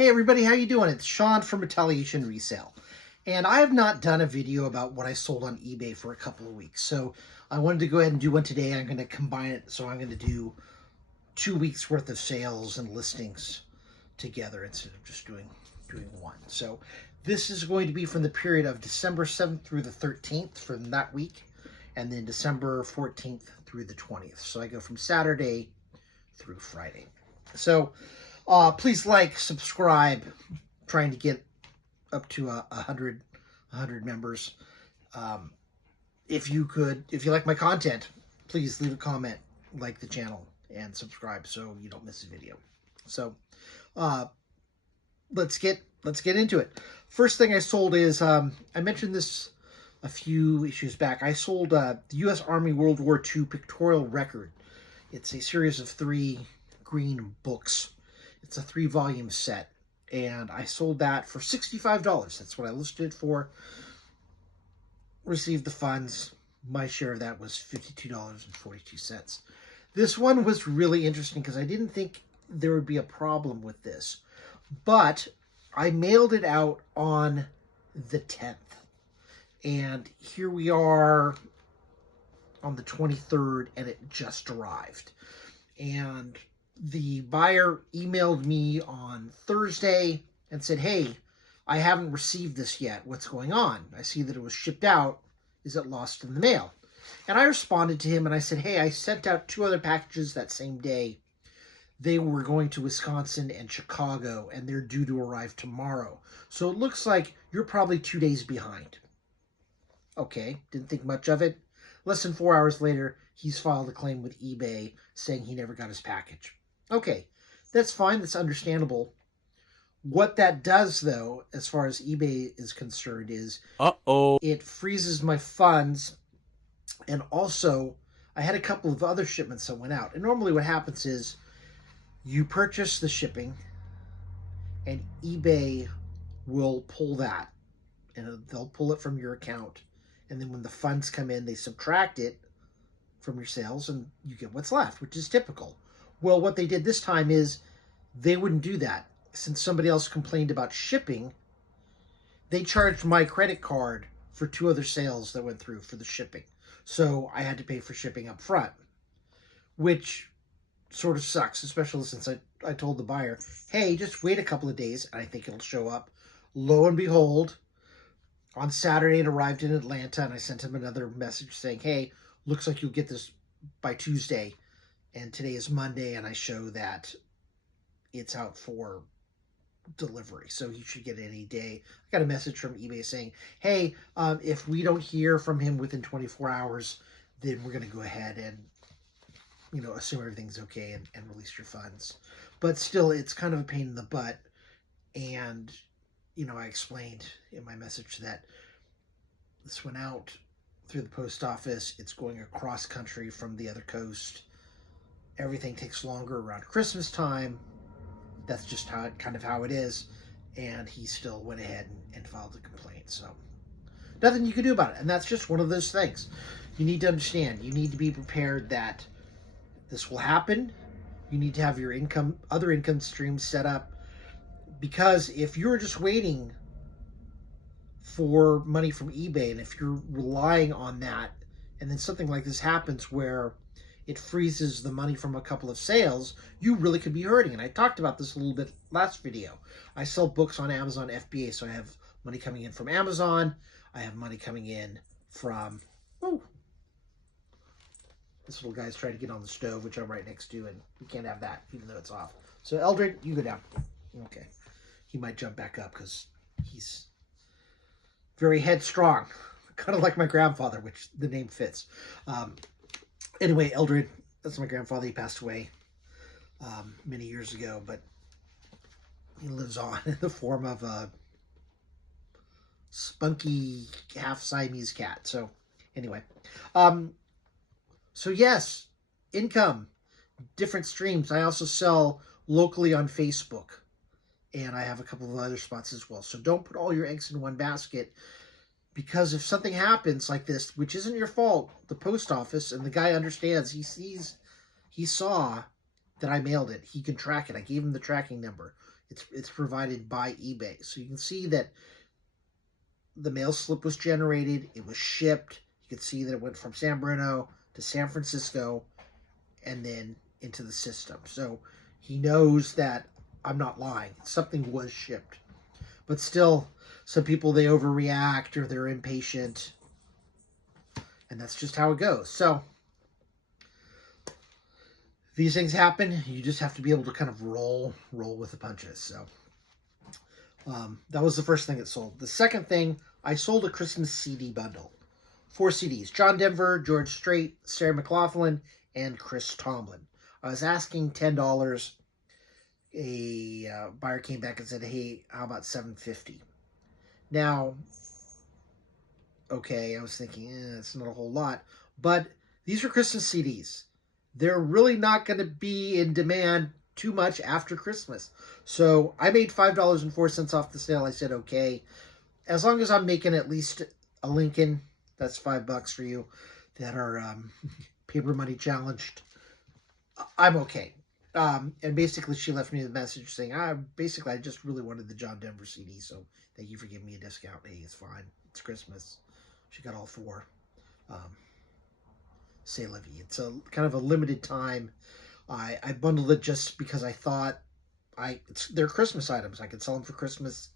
Hey everybody, how you doing? It's Sean from Retaliation Resale. And I have not done a video about what I sold on eBay for a couple of weeks. So I wanted to go ahead and do one today. I'm going to combine it. So I'm going to do 2 weeks worth of sales and listings together instead of just doing one. So this is going to be from the period of December 7th through the 13th from that week. And then December 14th through the 20th. So I go from Saturday through Friday. So please like, subscribe, trying to get up to 100 members. If you like my content, please leave a comment, like the channel, and subscribe so you don't miss a video. So let's get into it. First thing I sold is, I mentioned this a few issues back. I sold the U.S. Army World War II pictorial record. It's a series of 3 green books. It's a 3-volume set, and I sold that for $65. That's what I listed it for. Received the funds. My share of that was $52.42. This one was really interesting because I didn't think there would be a problem with this, but I mailed it out on the 10th, and here we are on the 23rd, and it just arrived. And the buyer emailed me on Thursday and said, hey, I haven't received this yet. What's going on? I see that it was shipped out. Is it lost in the mail? And I responded to him and I said, hey, I sent out 2 other packages that same day. They were going to Wisconsin and Chicago, and they're due to arrive tomorrow. So it looks like you're probably 2 days behind. Okay, didn't think much of it. Less than 4 hours later, he's filed a claim with eBay saying he never got his package. Okay, that's fine. That's understandable. What that does, though, as far as eBay is concerned, is it freezes my funds. And also, I had a couple of other shipments that went out. And normally what happens is you purchase the shipping, and eBay will pull that. And they'll pull it from your account. And then when the funds come in, they subtract it from your sales, and you get what's left, which is typical. Well, what they did this time is they wouldn't do that. Since somebody else complained about shipping, they charged my credit card for 2 other sales that went through for the shipping. So I had to pay for shipping up front, which sort of sucks, especially since I told the buyer, hey, just wait a couple of days, and I think it'll show up. Lo and behold, on Saturday it arrived in Atlanta, and I sent him another message saying, hey, looks like you'll get this by Tuesday. And today is Monday, and I show that it's out for delivery. So he should get it any day. I got a message from eBay saying, hey, if we don't hear from him within 24 hours, then we're going to go ahead and, assume everything's okay and release your funds. But still, it's kind of a pain in the butt. And, I explained in my message that this went out through the post office. It's going across country from the other coast. Everything takes longer around Christmas time. That's just kind of how it is. And he still went ahead and filed a complaint. So nothing you can do about it. And that's just one of those things. You need to understand. You need to be prepared that this will happen. You need to have your other income streams set up. Because if you're just waiting for money from eBay, and if you're relying on that, and then something like this happens where it freezes the money from a couple of sales, you really could be hurting. And I talked about this a little bit last video. I sell books on Amazon FBA, so I have money coming in from Amazon. I have money coming in from, this little guy's trying to get on the stove, which I'm right next to, and we can't have that, even though it's off. So Eldred, you go down. Okay. He might jump back up because he's very headstrong, kind of like my grandfather, which the name fits. Anyway, Eldred, that's my grandfather. He passed away many years ago, but he lives on in the form of a spunky half Siamese cat. So anyway, so yes, income, different streams. I also sell locally on Facebook, and I have a couple of other spots as well. So don't put all your eggs in one basket. Because if something happens like this, which isn't your fault, the post office, and the guy understands, he saw that I mailed it. He can track it. I gave him the tracking number. It's provided by eBay. So you can see that the mail slip was generated, it was shipped. You can see that it went from San Bruno to San Francisco and then into the system. So he knows that I'm not lying. Something was shipped. But still, some people, they overreact or they're impatient. And that's just how it goes. So these things happen. You just have to be able to kind of roll with the punches. So that was the first thing that sold. The second thing, I sold a Christmas CD bundle. 4 CDs. John Denver, George Strait, Sarah McLachlan, and Chris Tomlin. I was asking $10. A buyer came back and said, hey, how about $7.50? Now, okay, I was thinking, it's not a whole lot. But these are Christmas CDs. They're really not going to be in demand too much after Christmas. So I made $5.04 off the sale. I said, okay, as long as I'm making at least a Lincoln, that's $5 for you that are paper money challenged, I'm okay. And basically she left me the message saying, basically I just really wanted the John Denver CD, so thank you for giving me a discount. Hey, it's fine. It's Christmas. She got all 4. C'est la vie. It's a kind of a limited time. I bundled it just because I thought they're Christmas items. I could sell them for Christmas.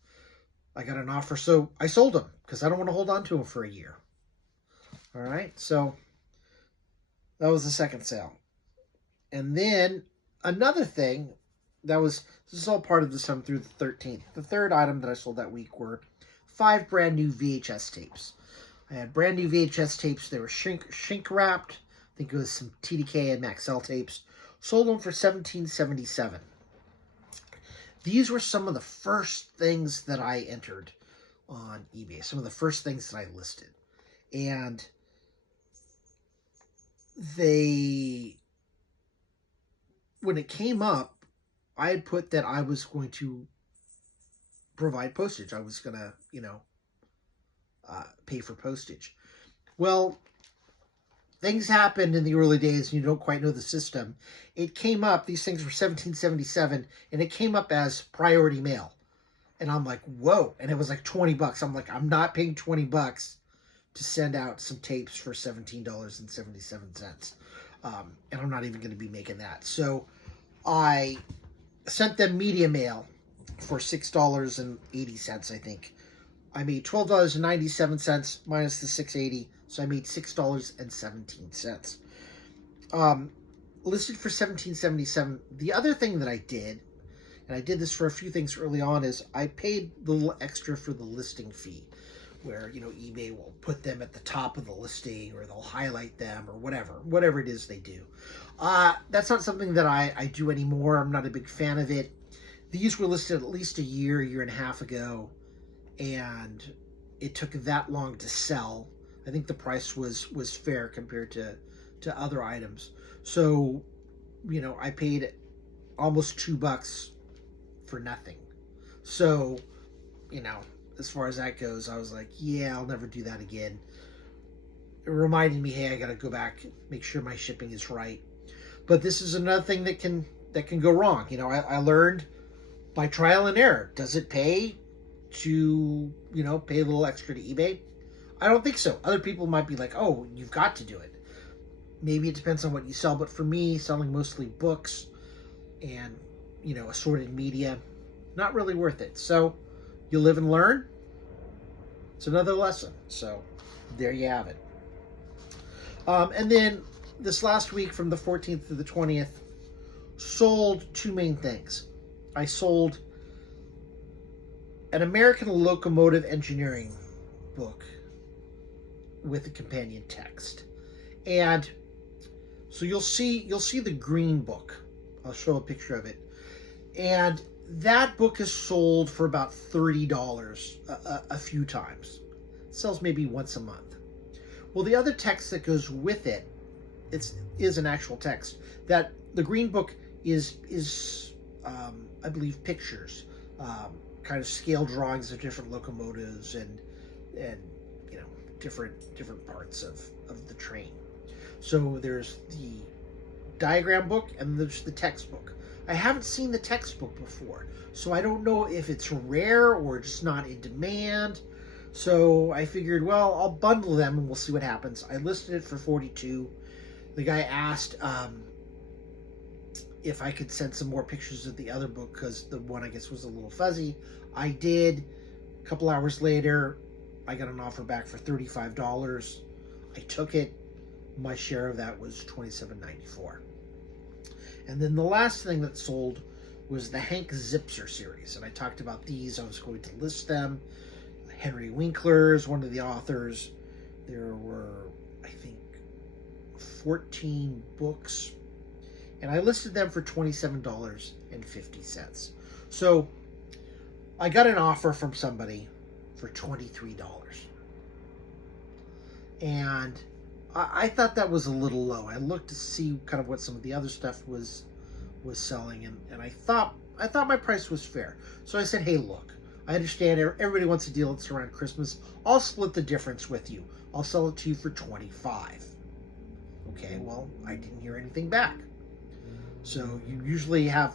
I got an offer, so I sold them because I don't want to hold on to them for a year. All right, so that was the second sale. And then another thing this is all part of the sum through the 13th. The third item that I sold that week were 5 brand new VHS tapes. I had brand new VHS tapes. They were shrink wrapped. I think it was some TDK and Maxell tapes. Sold them for $17.77. These were some of the first things that I entered on eBay. Some of the first things that I listed. And when it came up, I had put that I was going to provide postage. I was going to, pay for postage. Well, things happened in the early days and you don't quite know the system. It came up, these things were $17.77, and it came up as priority mail. And I'm like, whoa. And it was like $20. I'm like, I'm not paying $20 to send out some tapes for $17.77. And I'm not even going to be making that. So I sent them media mail for $6.80, I think. I made $12.97 minus the $6.80, so I made $6.17. Listed for $17.77. The other thing that I did, and I did this for a few things early on, is I paid the little extra for the listing fee, where eBay will put them at the top of the listing, or they'll highlight them, or whatever it is they do. That's not something that I do anymore. I'm not a big fan of it. These were listed at least a year and a half ago, and it took that long to sell. I think the price was fair compared to other items. So, I paid almost $2 for nothing. So, as far as that goes, I was like, yeah, I'll never do that again. It reminded me, hey, I got to go back, make sure my shipping is right. But this is another thing that can go wrong. I learned by trial and error. Does it pay to, pay a little extra to eBay? I don't think so. Other people might be like, oh, you've got to do it. Maybe it depends on what you sell. But for me, selling mostly books and, assorted media, not really worth it. So you live and learn. It's another lesson. So there you have it. And then this last week, from the 14th to the 20th, sold 2 main things. I sold an American locomotive engineering book with a companion text. And so you'll see the green book. I'll show a picture of it. And that book is sold for about $30 a few times. It sells maybe once a month. Well, the other text that goes with it, is an actual text. That the green book is I believe pictures, kind of scale drawings of different locomotives and different parts of the train. So there's the diagram book and there's the textbook. I haven't seen the textbook before, so I don't know if it's rare or just not in demand. So I figured, well, I'll bundle them and we'll see what happens. I listed it for $42. The guy asked if I could send some more pictures of the other book because the one, I guess, was a little fuzzy. I did. A couple hours later, I got an offer back for $35. I took it. My share of that was $27.94. And then the last thing that sold was the Hank Zipser series. And I talked about these. I was going to list them. Henry Winkler is one of the authors. There were, I think, 14 books. And I listed them for $27.50. So I got an offer from somebody for $23. And I thought that was a little low. I looked to see kind of what some of the other stuff was selling, and I thought my price was fair. So I said, hey, look, I understand everybody wants a deal. It's around Christmas. I'll split the difference with you. I'll sell it to you for $25. Okay, well, I didn't hear anything back. So you usually have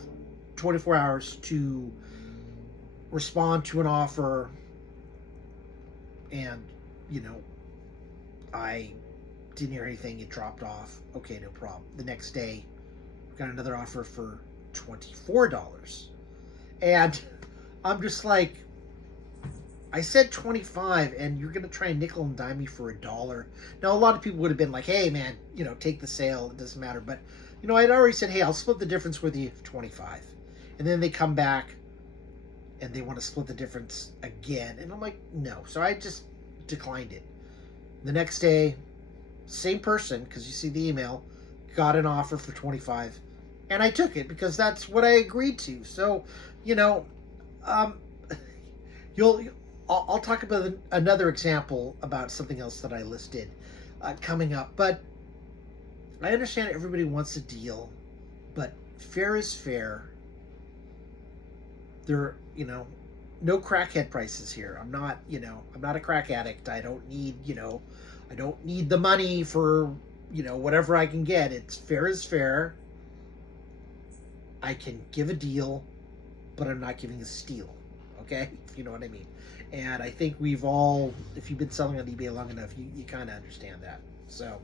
24 hours to respond to an offer, and, you know, I didn't hear anything. It dropped off. Okay, no problem. The next day, got another offer for $24. And I'm just like, I said 25, and you're going to try and nickel and dime me for $1. Now, a lot of people would have been like, hey, man, you know, take the sale. It doesn't matter. But, you know, I'd already said, hey, I'll split the difference with you for 25. And then they come back, and they want to split the difference again. And I'm like, no. So I just declined it. The next day, same person, because you see the email, got an offer for 25, and I took it because that's what I agreed to. So, you know, I'll talk about another example about something else that I listed coming up. But I understand everybody wants a deal, but fair is fair. There, you know, no crackhead prices here. I'm not a crack addict. I don't need the money for, you know, whatever I can get. It's fair is fair. I can give a deal, but I'm not giving a steal. Okay? If you know what I mean. And I think we've all, if you've been selling on eBay long enough, you kind of understand that. So,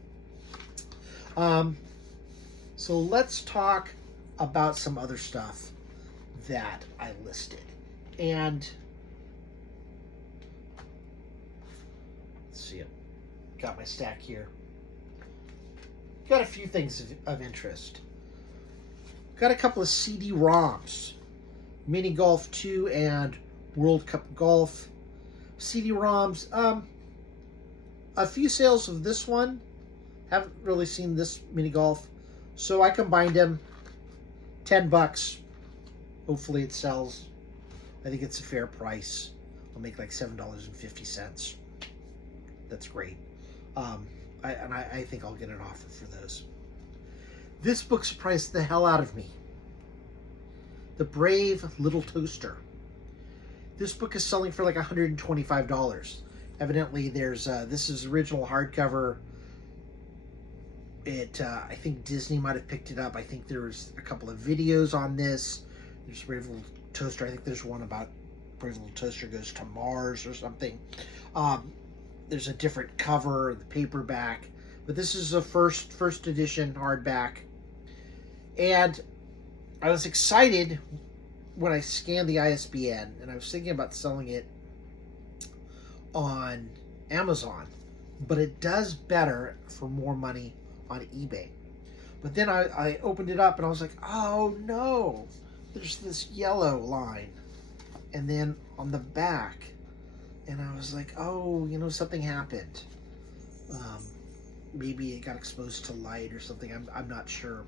so let's talk about some other stuff that I listed. And let's see it. Got my stack here. Got a few things of interest. Got a couple of CD-ROMs. Mini Golf 2 and World Cup Golf. CD-ROMs. A few sales of this one. Haven't really seen this Mini Golf. So I combined them. $10. Hopefully it sells. I think it's a fair price. I'll make like $7.50. That's great. I think I'll get an offer for those. This book surprised the hell out of me. The Brave Little Toaster. This book is selling for like $125. Evidently, there's this is original hardcover. I think Disney might have picked it up. I think there's a couple of videos on this. There's Brave Little Toaster. I think there's one about Brave Little Toaster goes to Mars or something. There's a different cover, the paperback, but this is a first edition hardback. And I was excited when I scanned the ISBN, and I was thinking about selling it on Amazon, but it does better for more money on eBay. But then I opened it up and I was like, oh no, there's this yellow line, and then on the back, and I was like, oh, you know, something happened. Maybe it got exposed to light or something. I'm not sure.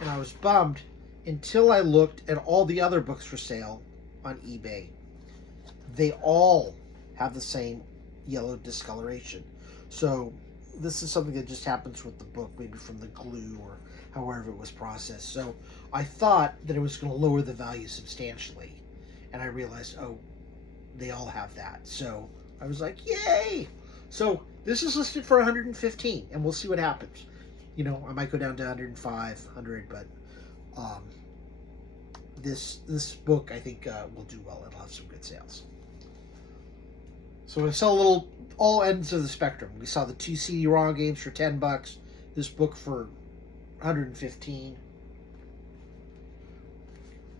And I was bummed until I looked at all the other books for sale on eBay. They all have the same yellow discoloration. So this is something that just happens with the book, maybe from the glue or however it was processed. So I thought that it was going to lower the value substantially. And I realized, oh, they all have that. So I was like, yay! So this is listed for $115, and we'll see what happens. You know, I might go down to 105, 100, but this book, I think, will do well. It'll have some good sales. So we saw all ends of the spectrum. We saw the 2 CD-ROM games for $10. This book for $115.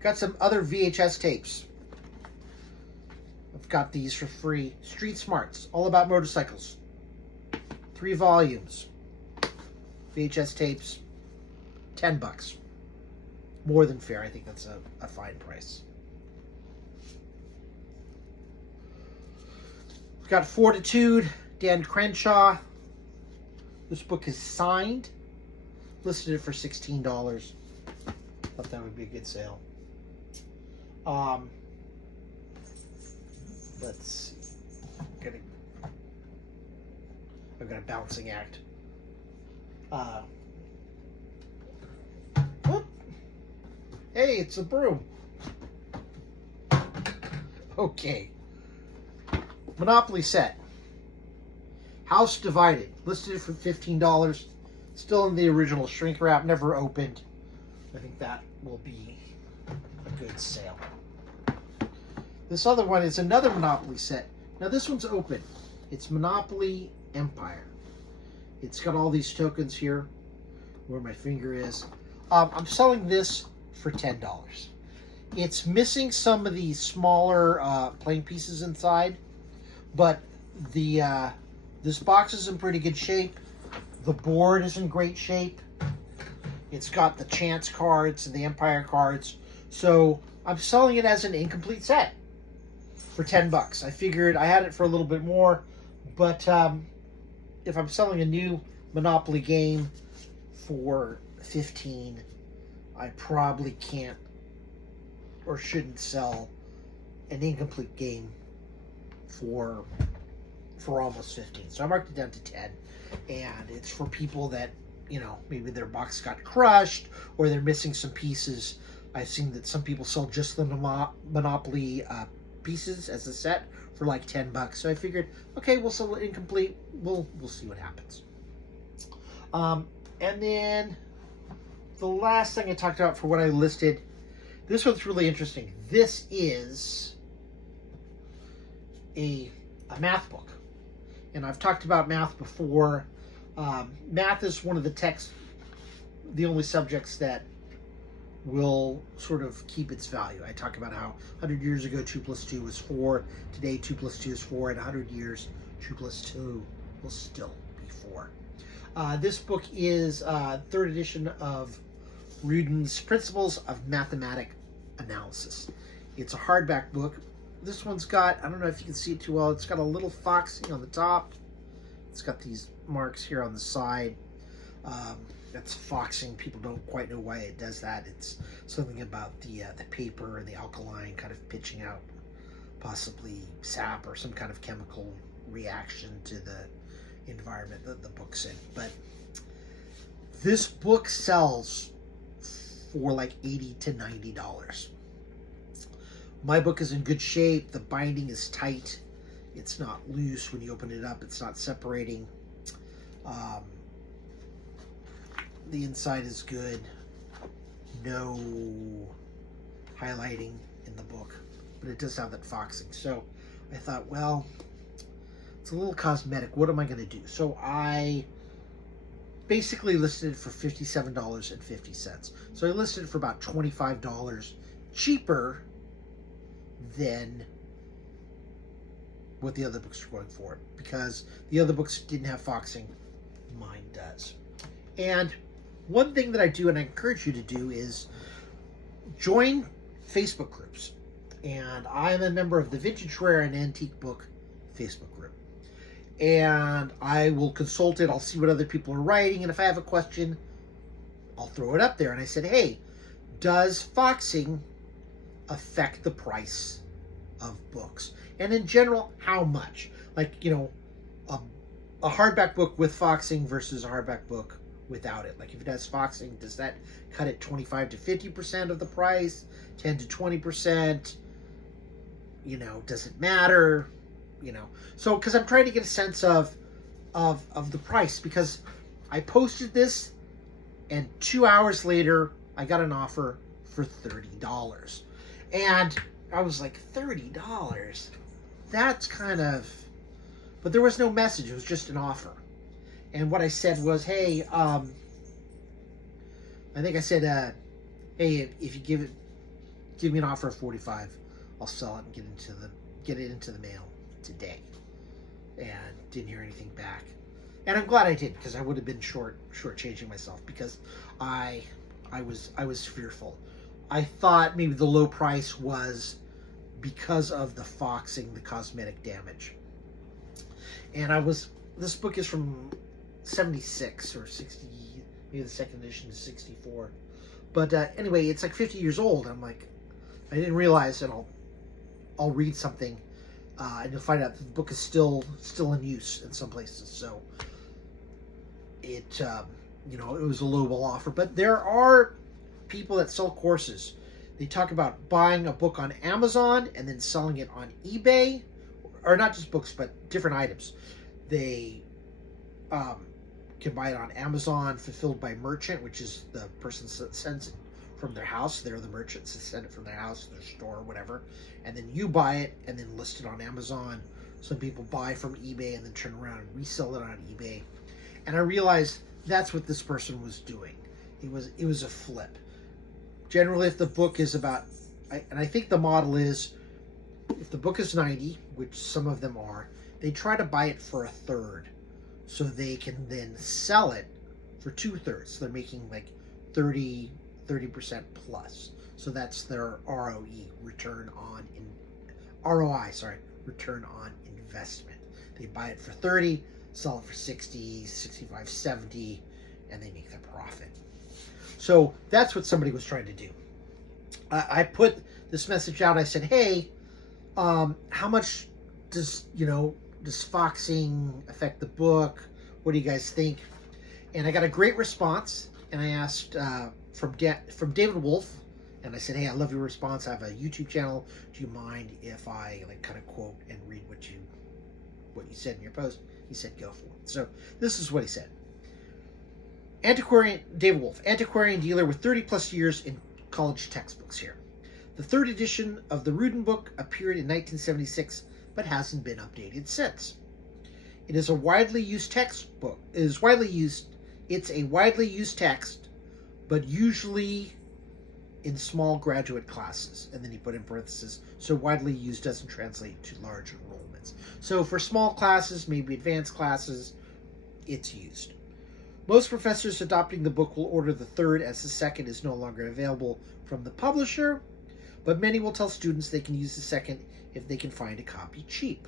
Got some other VHS tapes. I've got these for free. Street Smarts, all about motorcycles. 3 volumes. VHS tapes, $10. More than fair. I think that's a fine price. We've got Fortitude, Dan Crenshaw. This book is signed. Listed it for $16. Thought that would be a good sale. Let's see. I've got a bouncing act. Hey, it's a broom. Okay. Monopoly set. House Divided. Listed it for $15. Still in the original shrink wrap. Never opened. I think that will be a good sale. This other one is another Monopoly set. Now this one's open. It's Monopoly Empire. It's got all these tokens here where my finger is. I'm selling this for $10. It's missing some of the smaller playing pieces inside, but this box is in pretty good shape. The board is in great shape. It's got the chance cards and the Empire cards. So I'm selling it as an incomplete set for $10. I figured I had it for a little bit more, but if I'm selling a new Monopoly game for $15, I probably can't or shouldn't sell an incomplete game for almost $15. So I marked it down to $10, and it's for people that, you know, maybe their box got crushed or they're missing some pieces. I've seen that some people sell just the Monopoly pieces as a set for like $10. So I figured, okay, we'll sell it incomplete. We'll see what happens. And then the last thing I talked about for what I listed, this one's really interesting. This is a math book. And I've talked about math before. Math is one of the only subjects that will sort of keep its value. I talk about how 100 years ago 2 plus 2 was 4. Today 2 plus 2 is 4. In 100 years 2 plus 2 will still be 4. This book is third edition of Rudin's Principles of Mathematic Analysis. It's a hardback book. This one's got, I don't know if you can see it too well, it's got a little foxing on the top. It's got these marks here on the side. That's foxing. People don't quite know why it does that. It's something about the paper and the alkaline kind of pitching out possibly sap or some kind of chemical reaction to the environment that the book's in. But this book sells for like $80 to $90. My book is in good shape. The binding is tight. It's not loose when you open it up. It's not separating. The inside is good. No highlighting in the book, but it does have that foxing. So I thought, well, it's a little cosmetic. What am I going to do? So I basically listed it for $57.50. So I listed it for about $25 cheaper than what the other books are going for, because the other books didn't have foxing. Mine does. And one thing that I do, and I encourage you to do, is join Facebook groups. And I'm a member of the Vintage Rare and Antique Book Facebook group. And I will consult it. I'll see what other people are writing. And if I have a question, I'll throw it up there. And I said, hey, does foxing affect the price of books? And in general, how much? Like, you know, a hardback book with foxing versus a hardback book without it. Like, if it has foxing, does that cut it 25 to 50% of the price? 10 to 20%? You know, does it matter? You know, so because I'm trying to get a sense of the price, because I posted this and 2 hours later I got an offer for for $30. And I was like, $30? That's kind of... But there was no message. It was just an offer. And what I said was, hey, I think I said, hey, if you give me an offer of $45, I'll sell it and get it into the mail today. And didn't hear anything back. And I'm glad I did, because I would have been shortchanging myself, because I was fearful. I thought maybe the low price was because of the foxing, the cosmetic damage. And this book is from 76 or 60, maybe the second edition is 64. But anyway, it's like 50 years old. I'm like, I didn't realize, and I'll read something, and you'll find out the book is still in use in some places. So it, it was a lowball offer. But there are people that sell courses. They talk about buying a book on Amazon and then selling it on eBay, or not just books, but different items. They can buy it on Amazon, fulfilled by merchant, which is the person that sends it from their house. They're the merchants that send it from their house, their store, whatever. And then you buy it and then list it on Amazon. Some people buy from eBay and then turn around and resell it on eBay. And I realized that's what this person was doing. It was a flip. Generally, if the book is about, and I think the model is, if the book is 90, which some of them are, they try to buy it for a third, so they can then sell it for 2/3. So they're making like 30% plus. So that's their ROI, return on investment. They buy it for 30, sell it for 60, 65, 70, and they make their profit. So that's what somebody was trying to do. I put this message out. I said, hey, how much does foxing affect the book? What do you guys think? And I got a great response. And I asked from David Wolf, and I said, hey, I love your response. I have a YouTube channel. Do you mind if I kind of quote and read what you said in your post? He said, go for it. So this is what he said. David Wolf, antiquarian dealer with 30 plus years in college textbooks here. The third edition of the Rudin book appeared in 1976, but hasn't been updated since. It is a widely used textbook. It's a widely used text, but usually in small graduate classes. And then he put in parentheses, so widely used doesn't translate to large enrollments. So for small classes, maybe advanced classes, it's used. Most professors adopting the book will order the third, as the second is no longer available from the publisher, but many will tell students they can use the second if they can find a copy cheap.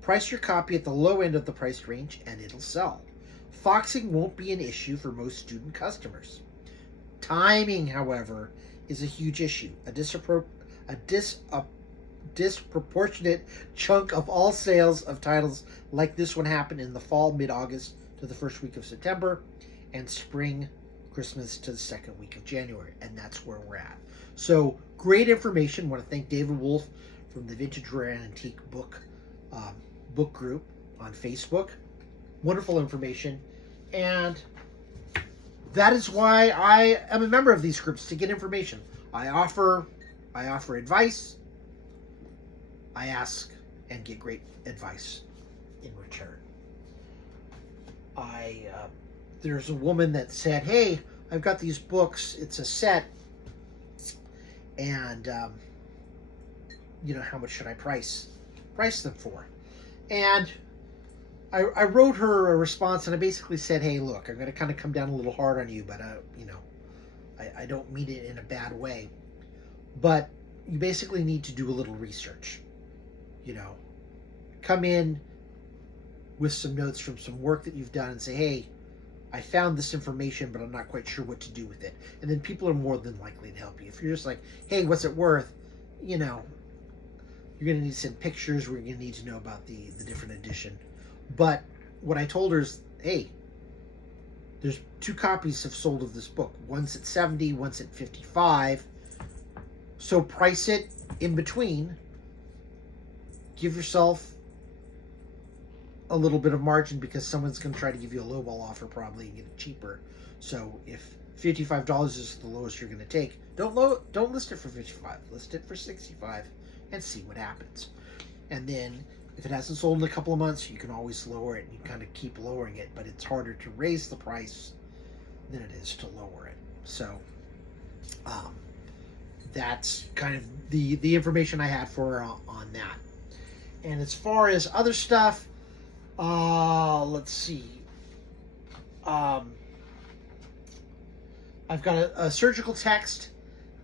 Price your copy at the low end of the price range and it'll sell. Foxing won't be an issue for most student customers. Timing, however, is a huge issue. A disproportionate chunk of all sales of titles like this one happen in the fall, mid-August to the first week of September, and spring, Christmas to the second week of January, and that's where we're at. So great information. I want to thank David Wolf from the Vintage Rare and Antique book group on Facebook. Wonderful information, and that is why I am a member of these groups, to get information. I offer advice. I ask and get great advice in return. There's a woman that said, hey, I've got these books, it's a set, and how much should I price them for? And I wrote her a response, and I basically said, hey, look, I'm going to kind of come down a little hard on you, but I don't mean it in a bad way, but you basically need to do a little research. Come in with some notes from some work that you've done and say, hey, I found this information, but I'm not quite sure what to do with it. And then people are more than likely to help you. If you're just like, hey, what's it worth? You're going to need to send pictures. We're going to need to know about the different edition. But what I told her is, hey, there's 2 copies have sold of this book. One's at 70, one's at 55. So price it in between. Give yourself a little bit of margin, because someone's going to try to give you a lowball offer probably and get it cheaper. So if $55 is the lowest you're going to take, Don't list it for 55. List it for 65 and see what happens. And then if it hasn't sold in a couple of months, you can always lower it, and you kind of keep lowering it, but it's harder to raise the price than it is to lower it. So that's kind of the information I had for on that. And as far as other stuff, let's see. I've got a surgical text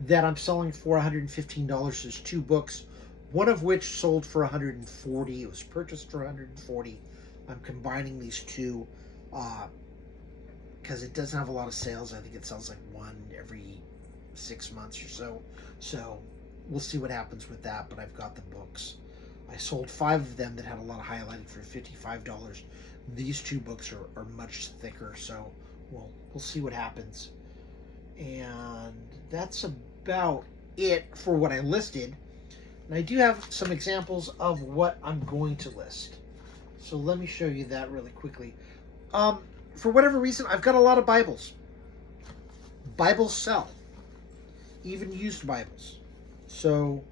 that I'm selling for $115. There's 2 books, one of which sold for $140. It was purchased for $140. I'm combining these 2 because it doesn't have a lot of sales. I think it sells like 1 every 6 months or so. So we'll see what happens with that, but I've got the books. I sold 5 of them that had a lot of highlighting for $55. These 2 books are much thicker, so we'll see what happens. And that's about it for what I listed. And I do have some examples of what I'm going to list. So let me show you that really quickly. For whatever reason, I've got a lot of Bibles. Bibles sell, even used Bibles. So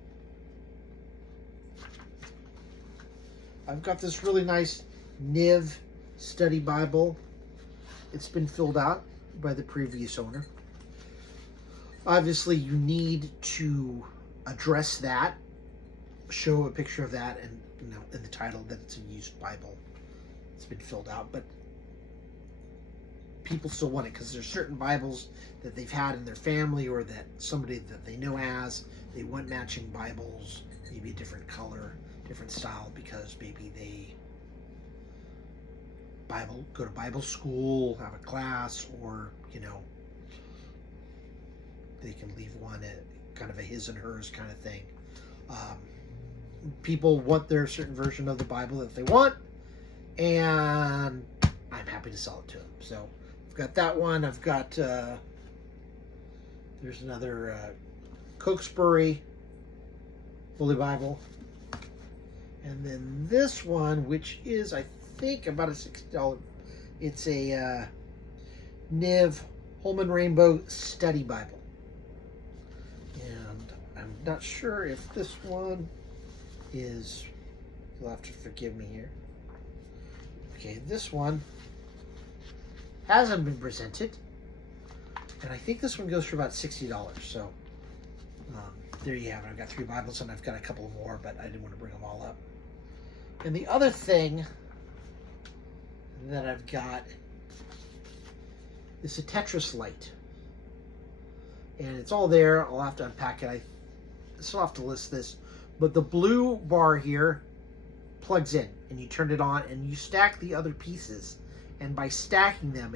I've got this really nice Niv study Bible. It's been filled out by the previous owner. Obviously, you need to address that, show a picture of that, and in the title that it's a used Bible. It's been filled out, but people still want it because there's certain Bibles that they've had in their family or that somebody that they know has. They want matching Bibles, maybe a different color, different style, because maybe they go to Bible school, have a class, or they can leave one at kind of a his and hers kind of thing. People want their certain version of the Bible that they want, and I'm happy to sell it to them. So I've got that one. I've got there's another Cokesbury Holy Bible, and then this one, which is I think about a $60. It's a Niv Holman Rainbow Study Bible. And I'm not sure if this one is, you'll have to forgive me here. Okay, this one hasn't been presented. And I think this one goes for about $60. So there you have it. I've got 3 Bibles and I've got a couple more, but I didn't want to bring them all up. And the other thing that I've got is a Tetris light. And it's all there. I'll have to unpack it. I still have to list this. But the blue bar here plugs in, and you turn it on, and you stack the other pieces. And by stacking them,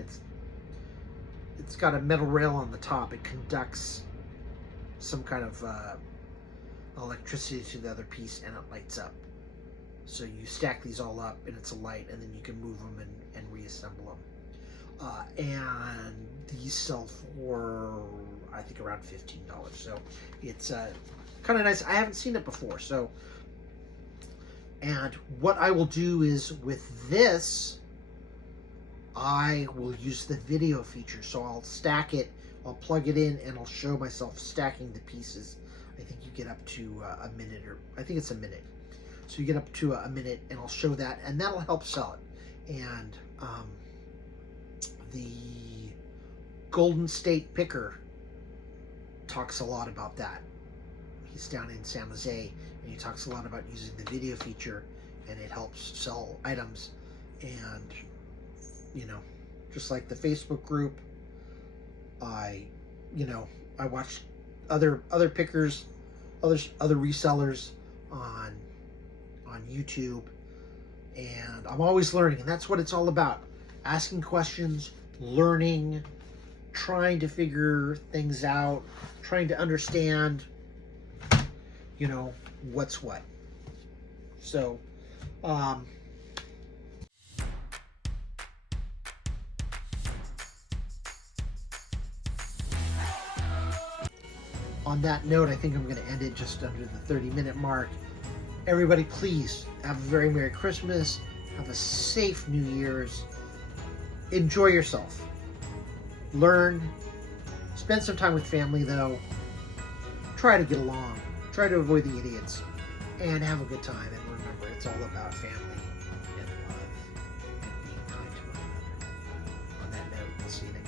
it's got a metal rail on the top. It conducts some kind of electricity to the other piece, and it lights up. So you stack these all up, and it's a light, and then you can move them and reassemble them. And these sell for, I think, around $15. So it's kind of nice. I haven't seen it before. So, and what I will do is with this, I will use the video feature. So I'll stack it, I'll plug it in, and I'll show myself stacking the pieces. I think you get up to a minute, or I think it's a minute. So you get up to a minute, and I'll show that, and that'll help sell it. And the Golden State Picker talks a lot about that. He's down in San Jose, and he talks a lot about using the video feature, and it helps sell items. And just like the Facebook group, I watch other pickers, other resellers on YouTube, and I'm always learning, and that's what it's all about. Asking questions, learning, trying to figure things out, trying to understand, what's what. So, on that note, I think I'm going to end it just under the 30-minute mark. Everybody, please have a very Merry Christmas. Have a safe New Year's. Enjoy yourself. Learn. Spend some time with family, though. try to get along, try to avoid the idiots, and have a good time. And remember, it's all about family and love and being kind to one another. On that note, we'll see you next time.